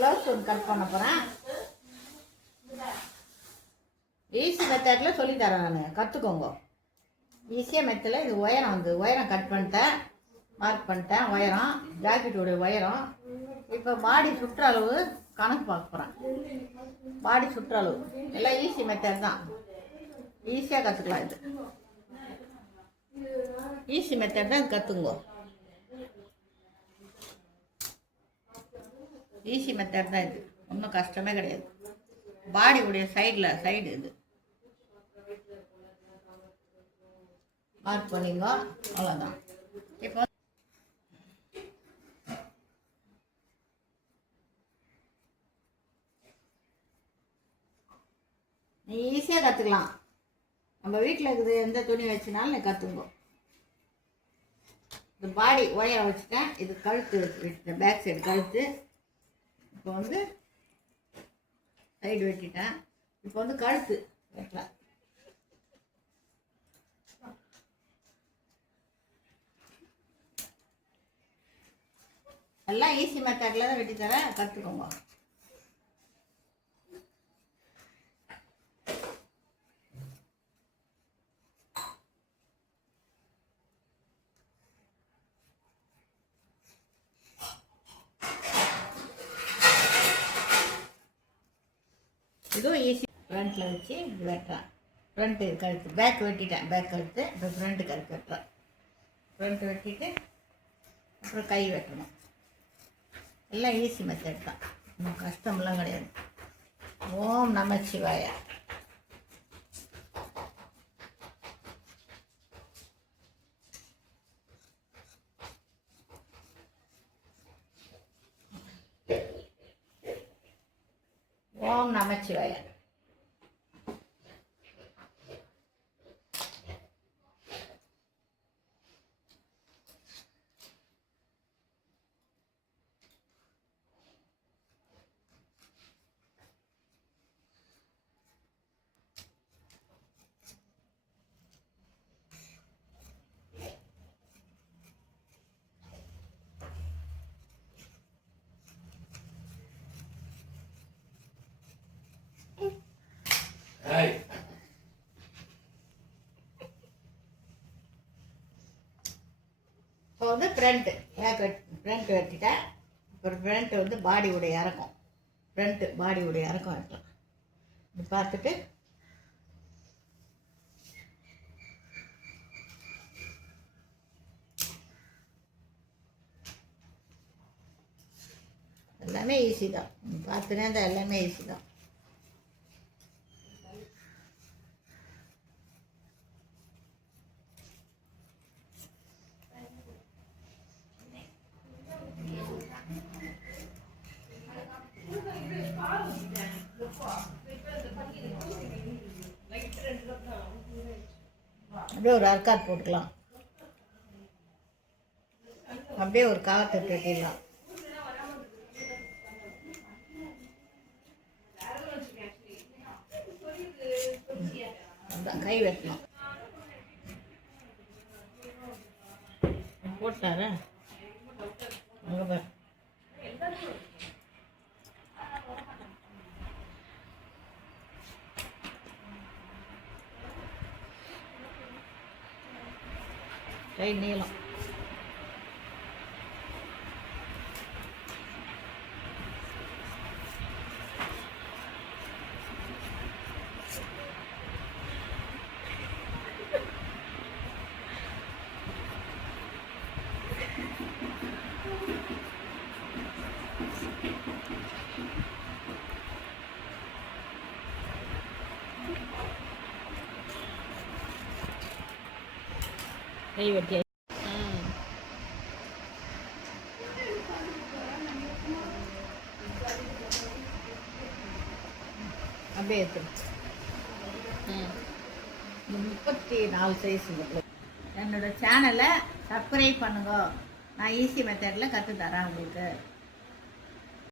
Blouse ஒன்று cut பண்ண போகிறேன். ஈஸி மெத்தடில் சொல்லித்தரேன் நான், கற்றுக்கோங்க. ஈஸியாக மெத்தடில் இது உயரம் கட் பண்ணிட்டேன், மார்க் பண்ணிட்டேன். உயரம் ஜாக்கெட்டுடைய உயரம். இப்போ பாடி சுற்றளவு கணக்கு பார்க்க போகிறேன். பாடி சுற்றளவு எல்லாம் ஈஸி மெத்தட் தான், ஈஸியாக கற்றுக்கலாம். இது ஈஸி மெத்தட் தான், கற்றுங்கோ. ஈஸி மெத்தட் தான் இது, ஒன்றும் கஷ்டமே கிடையாது. பாடியுடைய சைடு இது மார்க் பண்ணிங்க, அவ்வளோதான். இப்போ நீ ஈஸியாக கற்றுக்கலாம். நம்ம வீட்டில் இருக்குது எந்த துணி வச்சுனாலும் நீ கற்றுங்கோ. இந்த பாடி உயரம் வச்சுட்டேன். இது கழுத்து வெட்டிட்டேன், பேக் சைடு கழுத்து. இப்போ சைடு வெட்டிட்டேன். இப்போ கழுத்து வெட்டலாம். எல்லாம் ஈஸி மெத்தடில் தான் வெட்டி தரேன், கற்றுக்கோங்க. இதுவும் ஈஸி. ஃப்ரண்ட்டில் வச்சு வெட்டுறேன். ஃப்ரண்ட்டு கழுத்து, பேக் வெட்டிட்டேன், பேக் கழுத்து. இப்போ ஃப்ரண்ட்டு கழுத்து வெட்டுறேன். ஃப்ரண்ட்டு வெட்டிட்டு அப்புறம் கை வெட்டணும். எல்லாம் ஈஸி மெத்தட் தான், இன்னும் கஷ்டம்லாம் கிடையாது. ஓம் நமச்சிவாய. ஓம் நமச்சிவாய. இப்போ ஃப்ரண்ட்டு ஃப்ரண்ட் வெட்டிட்டேன். அப்புறம் ஃப்ரண்ட்டு பாடியோடைய இறக்கம், ஃப்ரண்ட்டு பாடியோடைய இறக்கம் வெட்டலாம். இது பார்த்துட்டு எல்லாமே ஈஸி தான், பார்த்துனே தான், எல்லாமே ஈஸி தான். அப்படியே ஒரு அர்க்காட் போட்டுக்கலாம். அப்படியே ஒரு காவத்தை வெட்டிடலாம். கை வெட்டணும். போட்டார அங்கே பாரு. கை நீளம். கை வெட்டி அப்படியே எடுத்து 34 சைஸ். என்னோட சேனலை சப்ஸ்கிரைப் பண்ணுங்க. நான் ஈஸி மெத்தடில் கற்று தரேன் உங்களுக்கு.